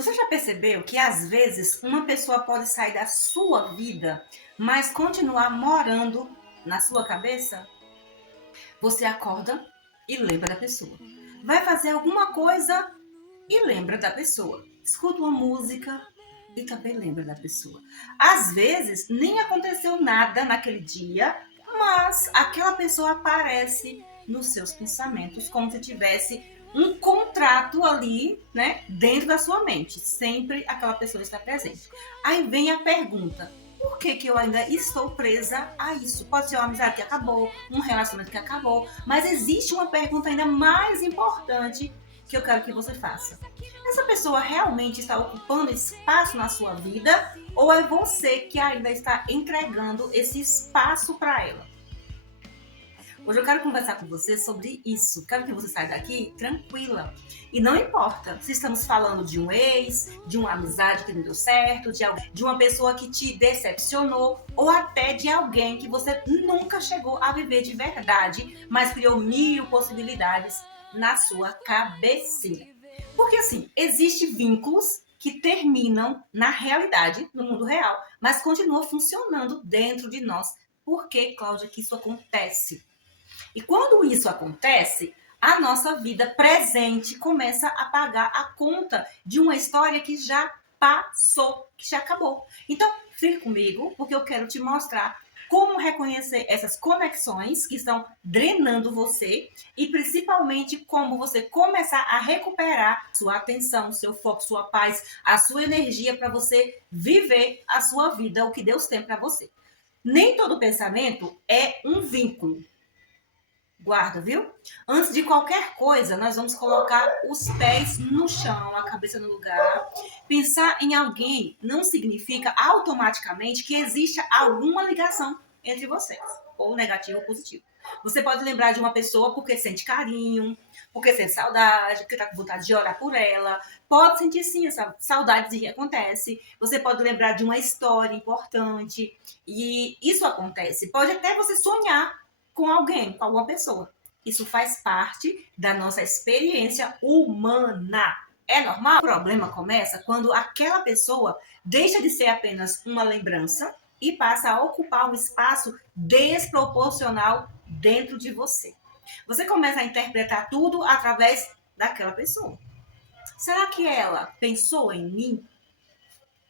Você já percebeu que às vezes uma pessoa pode sair da sua vida, mas continuar morando na sua cabeça? Você acorda e lembra da pessoa. Vai fazer alguma coisa e lembra da pessoa. Escuta uma música e também lembra da pessoa. Às vezes nem aconteceu nada naquele dia, mas aquela pessoa aparece nos seus pensamentos como se tivesse um contrato ali, né, dentro da sua mente. Sempre aquela pessoa está presente. Aí vem a pergunta: por que, que eu ainda estou presa a isso? Pode ser uma amizade que acabou, um relacionamento que acabou, mas existe uma pergunta ainda mais importante que eu quero que você faça. Essa pessoa realmente está ocupando espaço na sua vida ou é você que ainda está entregando esse espaço para ela? Hoje eu quero conversar com você sobre isso. Quero que você saia daqui tranquila. E não importa se estamos falando de um ex, de uma amizade que não deu certo, de uma pessoa que te decepcionou, ou até de alguém que você nunca chegou a viver de verdade, mas criou mil possibilidades na sua cabecinha. Porque assim, existem vínculos que terminam na realidade, no mundo real, mas continuam funcionando dentro de nós. Por que, Cláudia, que isso acontece? E quando isso acontece, a nossa vida presente começa a pagar a conta de uma história que já passou, que já acabou. Então, fique comigo, porque eu quero te mostrar como reconhecer essas conexões que estão drenando você e principalmente como você começar a recuperar sua atenção, seu foco, sua paz, a sua energia para você viver a sua vida, o que Deus tem para você. Nem todo pensamento é um vínculo. Guarda, viu? Antes de qualquer coisa, nós vamos colocar os pés no chão, a cabeça no lugar. Pensar em alguém não significa automaticamente que exista alguma ligação entre vocês, ou negativo ou positivo. Você pode lembrar de uma pessoa porque sente carinho, porque sente saudade, porque está com vontade de orar por ela. Pode sentir sim essa saudade que acontece. Você pode lembrar de uma história importante e isso acontece. Pode até você sonhar com alguém, com alguma pessoa. Isso faz parte da nossa experiência humana. É normal? O problema começa quando aquela pessoa deixa de ser apenas uma lembrança e passa a ocupar um espaço desproporcional dentro de você. Você começa a interpretar tudo através daquela pessoa. Será que ela pensou em mim?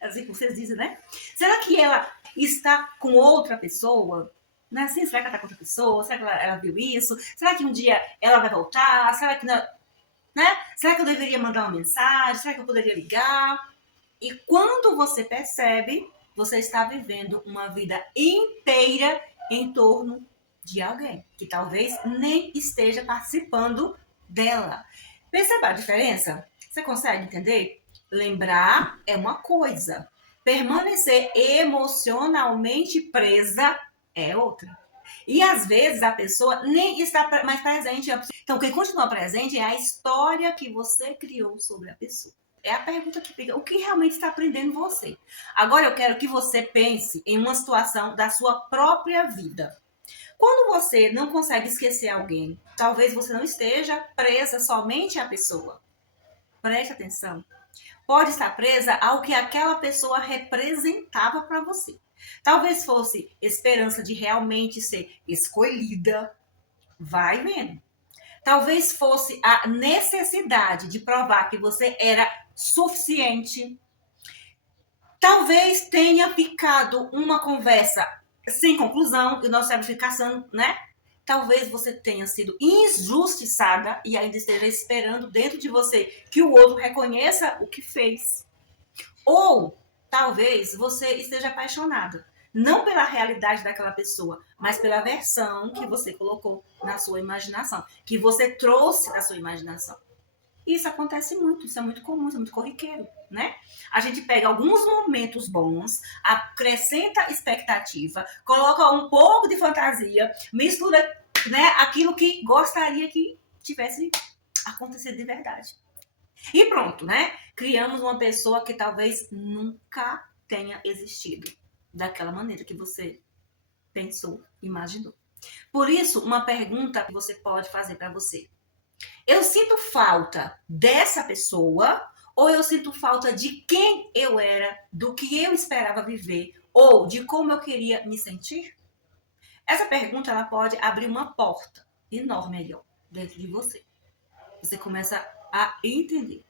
Assim que vocês dizem, né? Será que ela está com outra pessoa? Não é assim? Será que ela está com outra pessoa? Será que ela viu isso? Será que um dia ela vai voltar? Será que não, né? Será que eu deveria mandar uma mensagem? Será que eu poderia ligar? E quando você percebe, você está vivendo uma vida inteira em torno de alguém que talvez nem esteja participando dela. Perceba a diferença? Você consegue entender? Lembrar é uma coisa, permanecer emocionalmente presa é outra. E às vezes a pessoa nem está mais presente. Então, quem continua presente é a história que você criou sobre a pessoa. É a pergunta que fica: o que realmente está prendendo você? Agora eu quero que você pense em uma situação da sua própria vida. Quando você não consegue esquecer alguém, talvez você não esteja presa somente à pessoa. Preste atenção. Pode estar presa ao que aquela pessoa representava para você. Talvez fosse esperança de realmente ser escolhida. Vai vendo. Talvez fosse a necessidade de provar que você era suficiente. Talvez tenha ficado uma conversa sem conclusão e o nosso cérebro fica caçando, né? Talvez você tenha sido injustiçada e ainda esteja esperando dentro de você que o outro reconheça o que fez. Ou talvez você esteja apaixonado, não pela realidade daquela pessoa, mas pela versão que você colocou na sua imaginação, que você trouxe da sua imaginação. Isso acontece muito, isso é muito comum, isso é muito corriqueiro, né? A gente pega alguns momentos bons, acrescenta expectativa, coloca um pouco de fantasia, mistura, né, aquilo que gostaria que tivesse acontecido de verdade. E pronto, né? Criamos uma pessoa que talvez nunca tenha existido daquela maneira que você pensou, imaginou. Por isso, uma pergunta que você pode fazer para você: eu sinto falta dessa pessoa Ou eu sinto falta de quem eu era, do que eu esperava viver, ou de como eu queria me sentir? Essa pergunta ela pode abrir uma porta enorme ali, ó, dentro de você. Você começa a entender.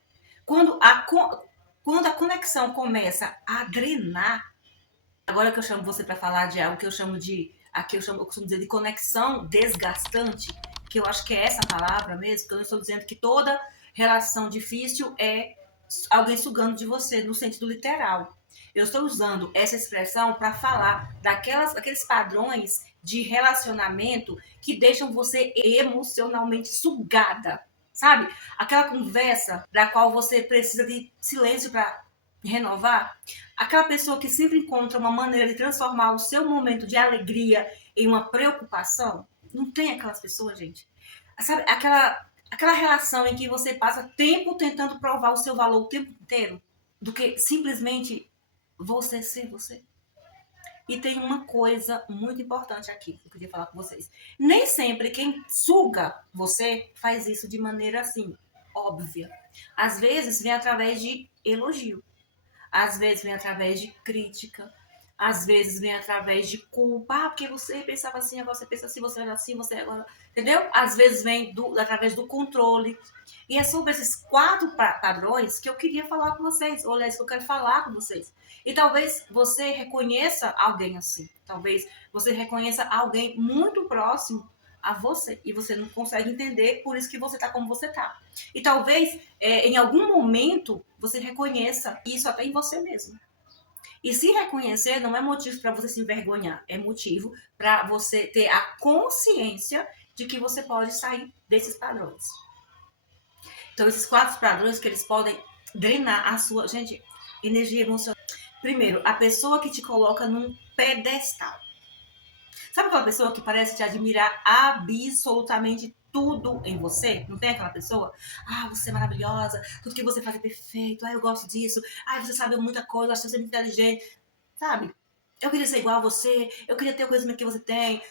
Quando a conexão começa a drenar, agora que eu chamo você para falar de algo que eu chamo de, eu costumo dizer de conexão desgastante, que eu acho que é essa palavra mesmo, que eu não estou dizendo que toda relação difícil é alguém sugando de você, no sentido literal. Eu estou usando essa expressão para falar daqueles padrões de relacionamento que deixam você emocionalmente sugada, sabe? Aquela conversa da qual você precisa de silêncio para renovar. Aquela pessoa que sempre encontra uma maneira de transformar o seu momento de alegria em uma preocupação. Não tem aquelas pessoas, gente. Sabe, aquela relação em que você passa tempo tentando provar o seu valor o tempo inteiro, do que simplesmente você ser você. E tem uma coisa muito importante aqui que eu queria falar com vocês. Nem sempre quem suga você faz isso de maneira assim, óbvia. Às vezes vem através de elogio. Às vezes vem através de crítica. Às vezes vem através de culpa. Ah, porque você pensava assim, agora você pensa assim, você era assim, você agora... Entendeu? Às vezes vem através do controle. E é sobre esses 4 padrões que eu queria falar com vocês. Olha, é isso que eu quero falar com vocês. E talvez você reconheça alguém assim. Talvez você reconheça alguém muito próximo a você. E você não consegue entender, por isso que você tá como você tá. E talvez, em algum momento, você reconheça isso até em você mesmo. E se reconhecer não é motivo para você se envergonhar, é motivo para você ter a consciência de que você pode sair desses padrões. Então, esses 4 padrões que eles podem drenar a sua, gente, energia emocional. Primeiro, a pessoa que te coloca num pedestal. Sabe aquela pessoa que parece te admirar absolutamente tudo em você? Não tem aquela pessoa? Ah, você é maravilhosa, tudo que você faz é perfeito, ah, eu gosto disso, ah, você sabe muita coisa, eu acho que você é muito inteligente, sabe? Eu queria ser igual a você, eu queria ter o conhecimento que você tem.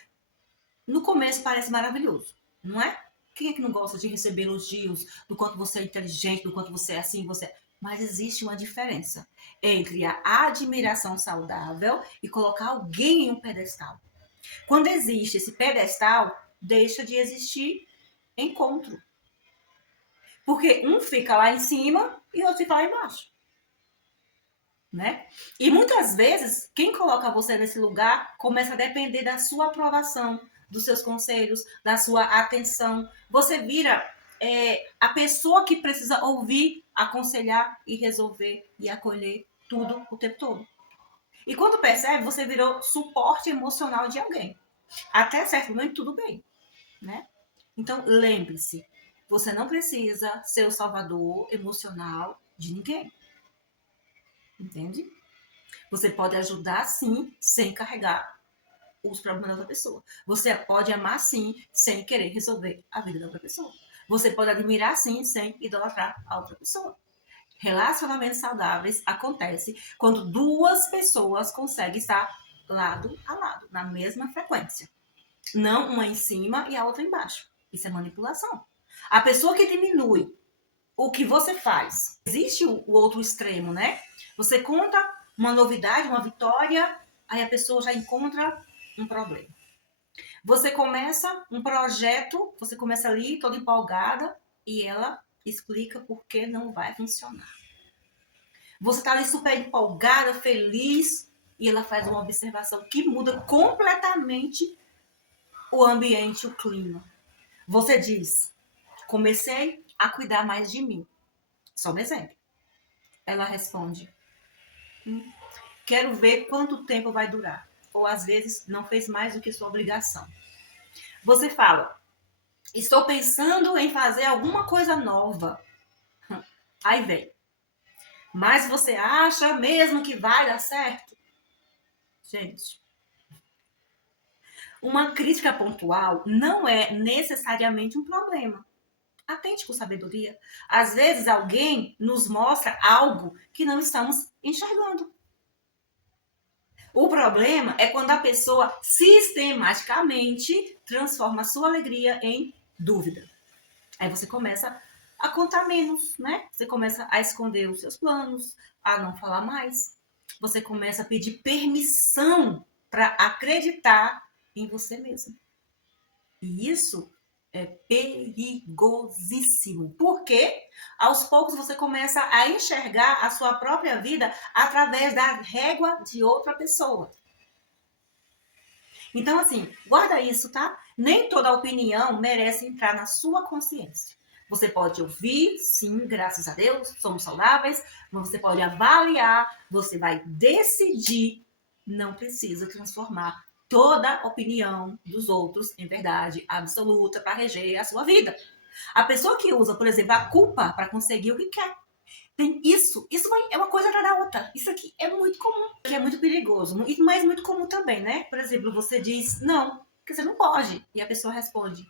No começo parece maravilhoso, não é? Quem é que não gosta de receber elogios do quanto você é inteligente, do quanto você é assim, você é... Mas existe uma diferença entre a admiração saudável e colocar alguém em um pedestal. Quando existe esse pedestal, deixa de existir encontro. Porque um fica lá em cima e o outro fica lá embaixo. Né? E muitas vezes, quem coloca você nesse lugar começa a depender da sua aprovação, dos seus conselhos, da sua atenção. Você vira a pessoa que precisa ouvir, aconselhar e resolver e acolher tudo o tempo todo. E quando percebe, você virou suporte emocional de alguém. Até certo momento, tudo bem, né? Então, lembre-se, você não precisa ser o salvador emocional de ninguém. Entende? Você pode ajudar, sim, sem carregar os problemas da outra pessoa. Você pode amar, sim, sem querer resolver a vida da outra pessoa. Você pode admirar, sim, sem idolatrar a outra pessoa. Relacionamentos saudáveis acontecem quando 2 pessoas conseguem estar lado a lado, na mesma frequência. Não uma em cima e a outra embaixo. Isso é manipulação. A pessoa que diminui o que você faz. Existe o outro extremo, né? Você conta uma novidade, uma vitória, aí a pessoa já encontra um problema. Você começa um projeto, você começa ali toda empolgada e ela explica por que não vai funcionar. Você tá ali super empolgada, feliz, e ela faz uma observação que muda completamente o ambiente, o clima. Você diz, comecei a cuidar mais de mim. Só um exemplo. Ela responde, quero ver quanto tempo vai durar. Ou às vezes não fez mais do que sua obrigação. Você fala, estou pensando em fazer alguma coisa nova. Aí vem, mas você acha mesmo que vai dar certo? Gente, uma crítica pontual não é necessariamente um problema. Atente com sabedoria. Às vezes alguém nos mostra algo que não estamos enxergando. O problema é quando a pessoa sistematicamente transforma a sua alegria em dúvida. Aí você começa a contar menos, né? Você começa a esconder os seus planos, a não falar mais. Você começa a pedir permissão para acreditar em você mesmo. E isso é perigosíssimo. Porque aos poucos você começa a enxergar a sua própria vida através da régua de outra pessoa. Então, assim, guarda isso, tá? Nem toda opinião merece entrar na sua consciência. Você pode ouvir, sim, graças a Deus, somos saudáveis, mas você pode avaliar, você vai decidir, não precisa transformar toda a opinião dos outros em verdade absoluta para reger a sua vida. A pessoa que usa, por exemplo, a culpa para conseguir o que quer. Tem isso é uma coisa atrás da outra. Isso aqui é muito comum, que é muito perigoso, mas muito comum também, né? Por exemplo, você diz não, que você não pode, e a pessoa responde,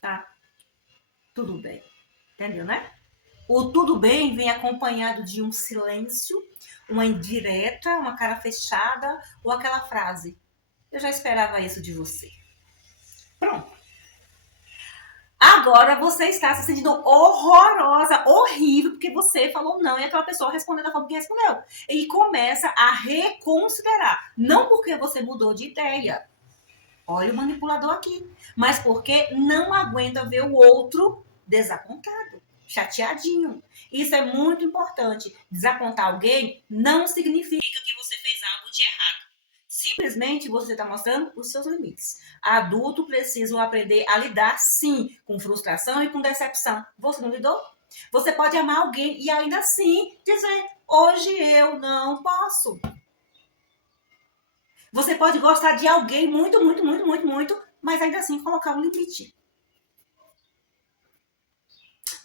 tá? Tudo bem. Entendeu, né? O tudo bem vem acompanhado de um silêncio, uma indireta, uma cara fechada ou aquela frase: eu já esperava isso de você. Pronto. Agora você está se sentindo horrorosa, horrível, porque você falou não e aquela pessoa respondeu da forma que respondeu. E começa a reconsiderar. Não porque você mudou de ideia. Olha o manipulador aqui. Mas porque não aguenta ver o outro desapontado, chateadinho. Isso é muito importante. Desapontar alguém não significa que você fez algo de errado. Simplesmente você está mostrando os seus limites. Adultos precisam aprender a lidar, sim, com frustração e com decepção. Você não lidou? Você pode amar alguém e ainda assim dizer: hoje eu não posso. Você pode gostar de alguém muito, muito, muito, muito, muito, mas ainda assim colocar um limite.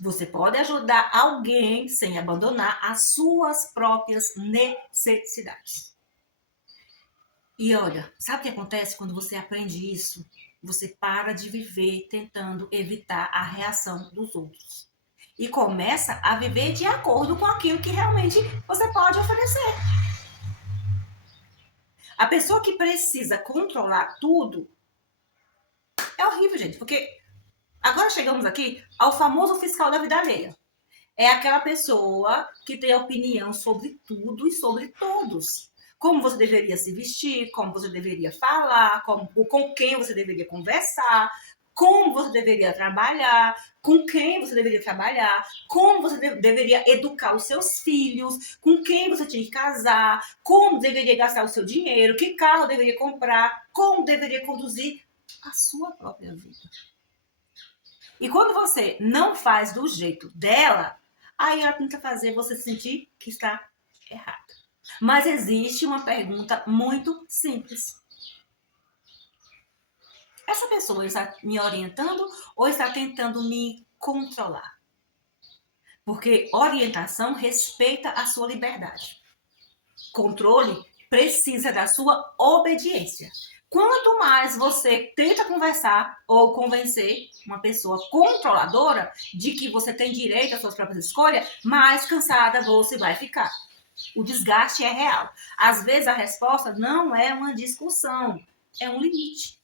Você pode ajudar alguém sem abandonar as suas próprias necessidades. E olha, sabe o que acontece quando você aprende isso? Você para de viver tentando evitar a reação dos outros. E começa a viver de acordo com aquilo que realmente você pode oferecer. A pessoa que precisa controlar tudo é horrível, gente, porque agora chegamos aqui ao famoso fiscal da vida alheia. É aquela pessoa que tem opinião sobre tudo e sobre todos. Como você deveria se vestir, como você deveria falar, com quem você deveria conversar, como você deveria trabalhar, com quem você deveria trabalhar, como você deveria educar os seus filhos, com quem você tinha que casar, como deveria gastar o seu dinheiro, que carro deveria comprar, como deveria conduzir a sua própria vida. E quando você não faz do jeito dela, aí ela tenta fazer você sentir que está errado. Mas existe uma pergunta muito simples. Essa pessoa está me orientando ou está tentando me controlar? Porque orientação respeita a sua liberdade. Controle precisa da sua obediência. Quanto mais você tenta conversar ou convencer uma pessoa controladora de que você tem direito às suas próprias escolhas, mais cansada você vai ficar. O desgaste é real. Às vezes a resposta não é uma discussão, é um limite.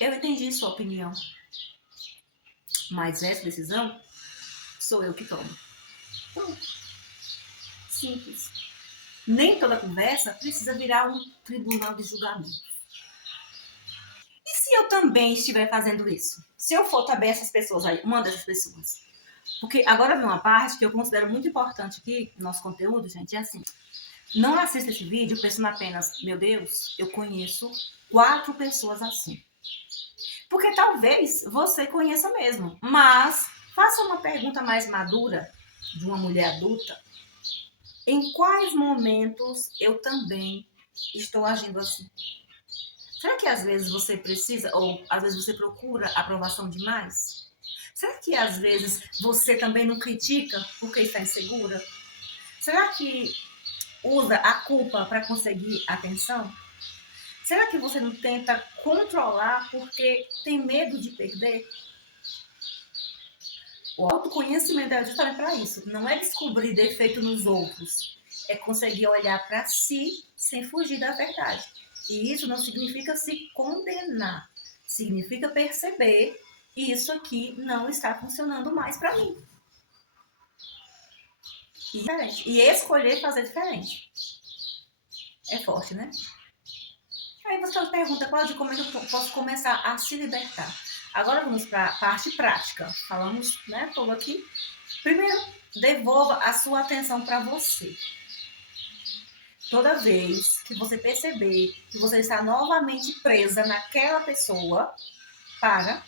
Eu entendi sua opinião, mas essa decisão sou eu que tomo. Pronto. Simples. Nem toda conversa precisa virar um tribunal de julgamento. E se eu também estiver fazendo isso? Se eu for também essas pessoas aí, uma dessas pessoas? Porque agora vem uma parte que eu considero muito importante aqui no nosso conteúdo, gente, é assim. Não assista esse vídeo pensando apenas, meu Deus, eu conheço 4 pessoas assim. Porque talvez você conheça mesmo, mas faça uma pergunta mais madura de uma mulher adulta. Em quais momentos eu também estou agindo assim? Será que às vezes você precisa, ou às vezes você procura aprovação demais? Será que às vezes você também não critica porque está insegura? Será que usa a culpa para conseguir atenção? Será que você não tenta controlar porque tem medo de perder? O autoconhecimento é justamente para isso. Não é descobrir defeito nos outros. É conseguir olhar para si sem fugir da verdade. E isso não significa se condenar. Significa perceber isso aqui não está funcionando mais para mim. E escolher fazer diferente. É forte, né? Aí você pergunta, Cláudia, como é que eu posso começar a se libertar? Agora vamos para a parte prática. Falamos, né, todo aqui. Primeiro, devolva a sua atenção para você. Toda vez que você perceber que você está novamente presa naquela pessoa, para,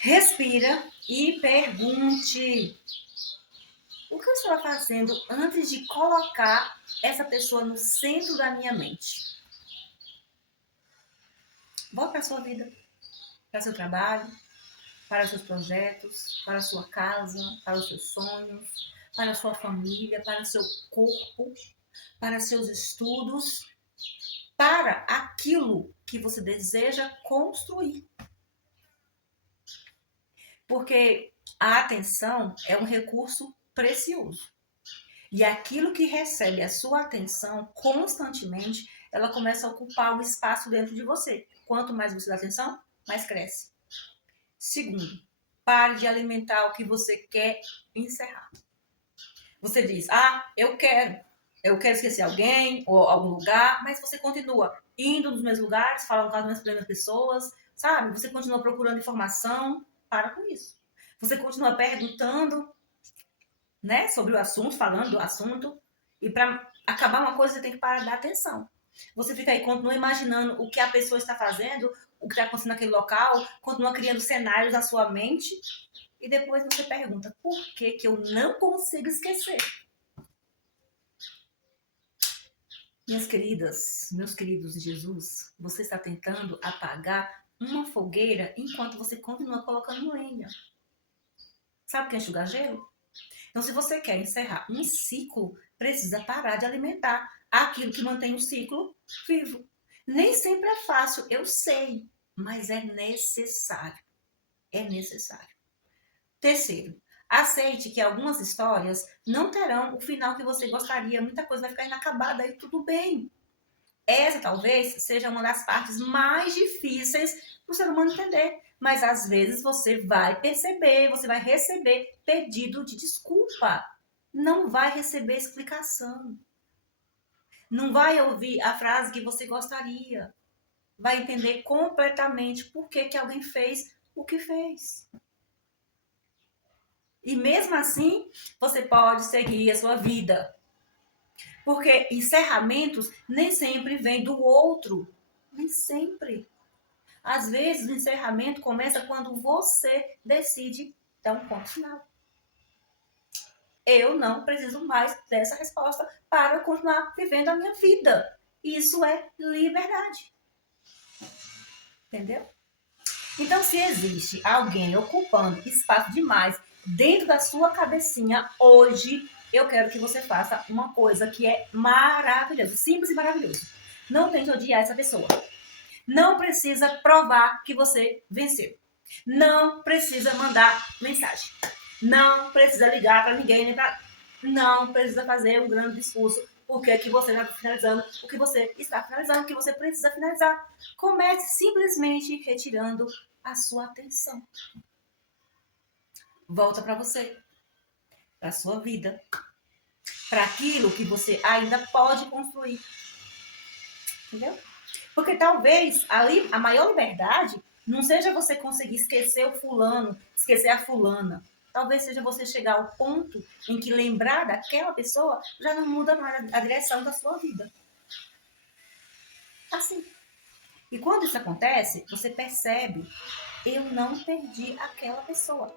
respira e pergunte: o que eu estava fazendo antes de colocar essa pessoa no centro da minha mente? Volta para a sua vida, para seu trabalho, para seus projetos, para a sua casa, para os seus sonhos, para a sua família, para o seu corpo, para seus estudos, para aquilo que você deseja construir. Porque a atenção é um recurso precioso. E aquilo que recebe a sua atenção constantemente, ela começa a ocupar um espaço dentro de você. Quanto mais você dá atenção, mais cresce. Segundo, pare de alimentar o que você quer encerrar. Você diz, eu quero esquecer alguém ou algum lugar, mas você continua indo nos mesmos lugares, falando com as mesmas pessoas, sabe? Você continua procurando informação, para com isso. Você continua perguntando, né, sobre o assunto, falando do assunto, e para acabar uma coisa você tem que parar de dar atenção. Você fica aí, continua imaginando o que a pessoa está fazendo, o que está acontecendo naquele local, continua criando cenários na sua mente, e depois você pergunta, por que eu não consigo esquecer? Minhas queridas, meus queridos de Jesus, você está tentando apagar uma fogueira enquanto você continua colocando lenha. Sabe o que é enxugar gelo? Então, se você quer encerrar um ciclo, precisa parar de alimentar aquilo que mantém o ciclo vivo. Nem sempre é fácil, eu sei, mas é necessário. É necessário. Terceiro, aceite que algumas histórias não terão o final que você gostaria. Muita coisa vai ficar inacabada e tudo bem. Essa talvez seja uma das partes mais difíceis para o ser humano entender. Mas às vezes você vai perceber, você vai receber pedido de desculpa. Não vai receber explicação. Não vai ouvir a frase que você gostaria. Vai entender completamente por que alguém fez o que fez. E mesmo assim, você pode seguir a sua vida. Porque encerramentos nem sempre vêm do outro. Nem sempre. Às vezes, o encerramento começa quando você decide dar um ponto final. Eu não preciso mais dessa resposta para continuar vivendo a minha vida. Isso é liberdade. Entendeu? Então, se existe alguém ocupando espaço demais dentro da sua cabecinha, hoje eu quero que você faça uma coisa que é maravilhosa, simples e maravilhoso. Não tente odiar essa pessoa. Não precisa provar que você venceu. Não precisa mandar mensagem. Não precisa ligar para ninguém. Não precisa fazer um grande discurso. Porque que você está finalizando o que você está finalizando, o que você precisa finalizar. Comece simplesmente retirando a sua atenção. Volta para você. Para a sua vida. Para aquilo que você ainda pode construir. Entendeu? Porque talvez ali a maior liberdade não seja você conseguir esquecer o fulano, esquecer a fulana. Talvez seja você chegar ao ponto em que lembrar daquela pessoa já não muda mais a direção da sua vida. Assim. E quando isso acontece, você percebe, eu não perdi aquela pessoa.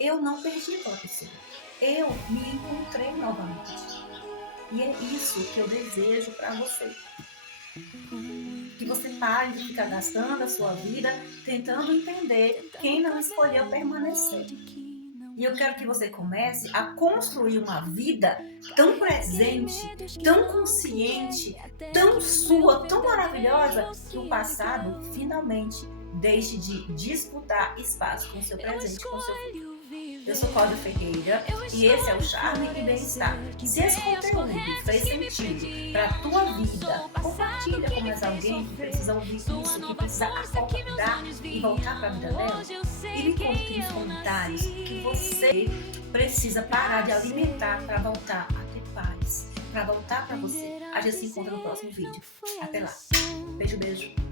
Eu não perdi aquela pessoa. Eu me encontrei novamente. E é isso que eu desejo para você. Que você pare de ficar gastando a sua vida tentando entender quem não escolheu permanecer. E eu quero que você comece a construir uma vida tão presente, tão consciente, tão sua, tão maravilhosa, que o passado finalmente deixe de disputar espaço com o seu presente, com o seu futuro. Eu sou Cláudia Ferreira e esse é o Charme e Bem-Estar. Se esse conteúdo fez sentido para a tua vida, compartilha com mais alguém que precisa ouvir isso, que precisa acordar e voltar para a vida dela. E me conta aqui nos comentários que você precisa parar de alimentar para voltar a ter paz, para voltar para você. A gente se encontra no próximo vídeo. Até lá. Beijo, beijo.